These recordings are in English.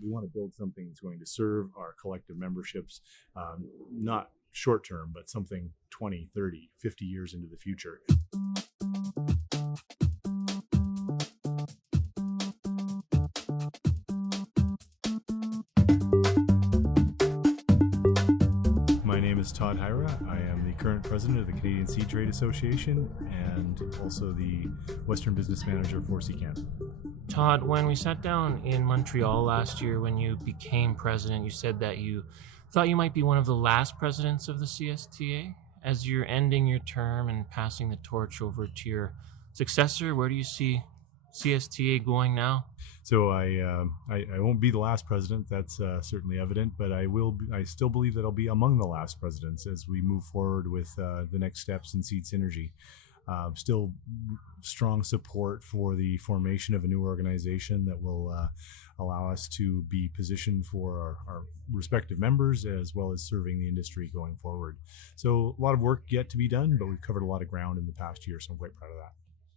We want to build something that's going to serve our collective memberships, not short term, but something 20, 30, 50 years into the future. My name is Todd Hyra. I am the current president of the Canadian Seed Trade Association and also the Western Business Manager for CCAN. Todd, when we sat down in Montreal last year when you became president, you said that you thought you might be one of the last presidents of the CSTA. As you're ending your term and passing the torch over to your successor, where do you see CSTA going now? So I won't be the last president. That's certainly evident, but I still believe that I'll be among the last presidents as we move forward with the next steps in seed synergy. Still strong support for the formation of a new organization that will allow us to be positioned for our respective members as well as serving the industry going forward. So a lot of work yet to be done, but we've covered a lot of ground in the past year, so I'm quite proud of that.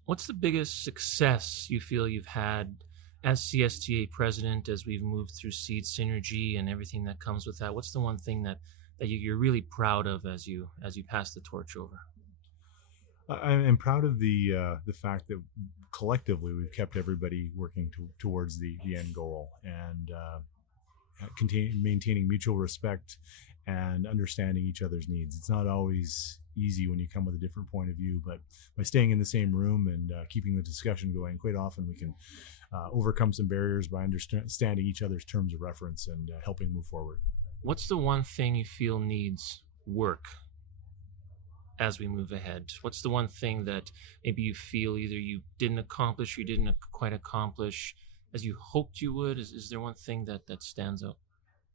What's the biggest success you feel you've had as CSTA president as we've moved through seed synergy and everything that comes with that? What's the one thing that you're really proud of as you pass the torch over? I'm proud of the fact that collectively we've kept everybody working towards the end goal and maintaining mutual respect and understanding each other's needs. It's not always easy when you come with a different point of view, but by staying in the same room and keeping the discussion going, quite often we can overcome some barriers by understanding each other's terms of reference and helping move forward. What's the one thing you feel needs work as we move ahead? What's the one thing that maybe you feel either you didn't accomplish or you didn't quite accomplish as you hoped you would? Is there one thing that stands out?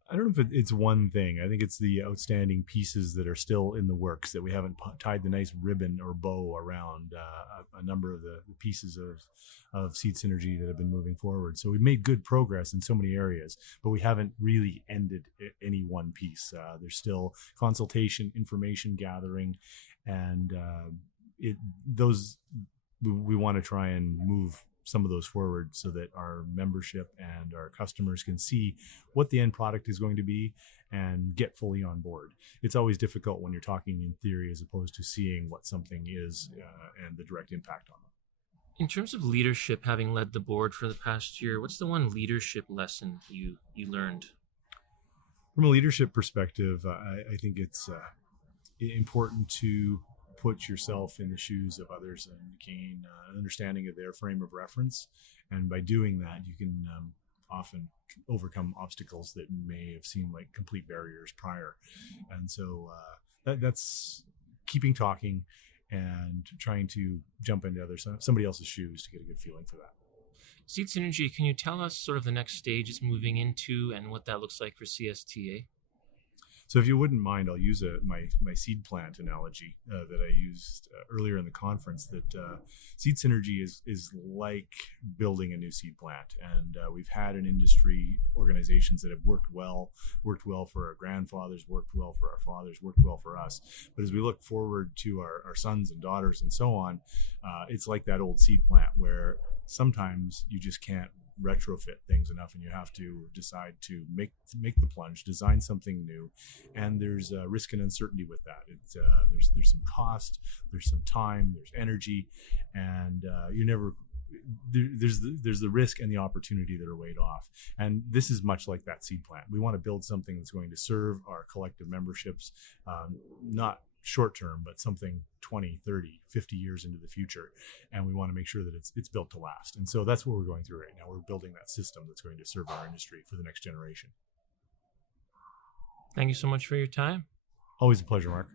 I don't know if it's one thing. I think it's the outstanding pieces that are still in the works that we haven't tied the nice ribbon or bow around a number of the pieces of seed synergy that have been moving forward. So we've made good progress in so many areas, but we haven't really ended any one piece. There's still consultation, information gathering, and we want to try and move some of those forward so that our membership and our customers can see what the end product is going to be and get fully on board. It's always difficult when you're talking in theory as opposed to seeing what something is and the direct impact on them. In terms of leadership, having led the board for the past year, what's the one leadership lesson you learned? From a leadership perspective, I think it's important to put yourself in the shoes of others and gain an understanding of their frame of reference. And by doing that, you can often overcome obstacles that may have seemed like complete barriers prior. And so that's keeping talking and trying to jump into somebody else's shoes to get a good feeling for that. Seed Synergy, can you tell us sort of the next stage it's moving into and what that looks like for CSTA? So if you wouldn't mind, I'll use my seed plant analogy that I used earlier in the conference, that seed synergy is like building a new seed plant. And we've had an industry organizations that have worked well for our grandfathers, worked well for our fathers, worked well for us. But as we look forward to our sons and daughters and so on, it's like that old seed plant where sometimes you just can't retrofit things enough, and you have to decide to make the plunge, design something new, and there's risk and uncertainty with that. There's some cost, there's some time, there's energy, and there's the risk and the opportunity that are weighed off. And this is much like that seed plant. We want to build something that's going to serve our collective memberships, not short term, but something 20, 30, 50 years into the future. And we want to make sure that it's built to last. And so that's what we're going through right now. We're building that system that's going to serve our industry for the next generation. Thank you so much for your time. Always a pleasure, Mark.